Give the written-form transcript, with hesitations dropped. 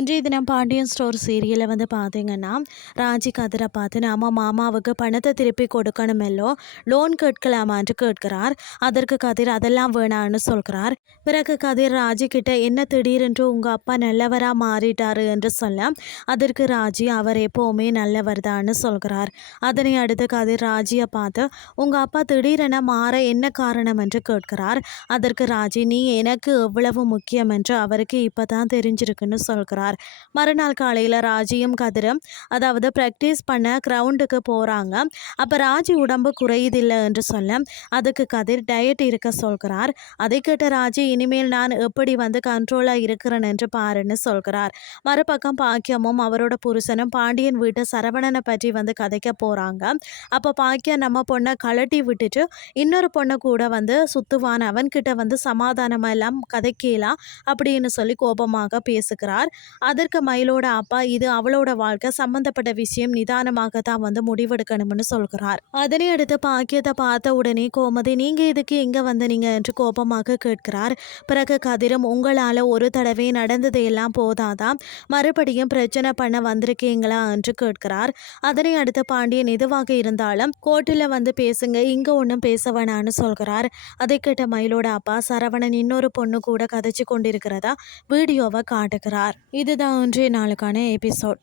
இன்றைய தினம் பாண்டியன் ஸ்டோர் சீரியலில் வந்து பார்த்தீங்கன்னா ராஜி கதிரை பார்த்து நாம மாமாவுக்கு பணத்தை திருப்பி கொடுக்கணுமெல்லோ லோன் கேட்கலாமான்னு கேட்கிறார். அதற்கு கதிர் அதெல்லாம் வேணான்னு சொல்கிறார். பிறகு கதிர் ராஜி கிட்ட என்ன திடீரென்று உங்கள் அப்பா நல்லவராக மாறிட்டாரு என்று சொல்ல அதற்கு ராஜி அவர் எப்போவுமே நல்லவர் தான்னு சொல்கிறார். அதனை அடுத்து கதிர் ராஜியை பார்த்து உங்கள் அப்பா திடீரென மாற என்ன காரணம் என்று கேட்கிறார். அதற்கு ராஜி நீ எனக்கு எவ்வளவு முக்கியம் என்று அவருக்கு இப்போ தான் தெரிஞ்சிருக்குன்னு சொல்கிறார். மறுநாள் காலையில் ராஜியும் கதிரும் அதாவது ப்ராக்டிஸ் பண்ண கிரவுண்டுக்கு போகிறாங்க. அப்போ ராஜி உடம்பு குறையுதில்லை என்று சொல்ல அதுக்கு கதிர் டயட் இருக்க சொல்கிறார். அதை கேட்ட ராஜி இனிமேல் நான் எப்படி வந்து கண்ட்ரோலாக இருக்கிறேன் என்று பாருன்னு சொல்கிறார். மறுபக்கம் பாக்கியமும் அவரோட புருஷனும் பாண்டியன் வீட்டு சரவணனை பற்றி வந்து கதைக்க போகிறாங்க. அப்போ பாக்கியம் நம்ம பொண்ணை கழட்டி விட்டுட்டு இன்னொரு பொண்ணை கூட வந்து சுத்துவான், அவன்கிட்ட வந்து சமாதானமாக எல்லாம் கதைக்கலாம் அப்படின்னு சொல்லி கோபமாக பேசுகிறார். அதற்கு மயிலோட அப்பா இது அவளோட வாழ்க்கை சம்பந்தப்பட்ட விஷயம், நிதானமாக தான் வந்து முடிவெடுக்கணும்னு சொல்கிறார். அதனை அடுத்து பாக்கியத்தை பார்த்த உடனே கோமதி நீங்க இதுக்கு எங்க வந்தீங்க என்று கோபமாக கேட்கிறார். பிறகு கதிரும் உங்களால ஒரு தடவை நடந்ததையெல்லாம் போதாதான் மறுபடியும் பிரச்சனை பண்ண வந்திருக்கீங்களா என்று கேட்கிறார். அதனை அடுத்து பாண்டியன் எதுவாக இருந்தாலும் கோர்ட்டில் வந்து பேசுங்க, இங்க ஒன்றும் பேச வேணான்னு சொல்கிறார். அதை கேட்ட மயிலோட அப்பா சரவணன் இன்னொரு பொண்ணு கூட கதைச்சு கொண்டிருக்கிறதா வீடியோவை காட்டுகிறார். இதுதான் இன்றைய நாளுக்கான எபிசோட்.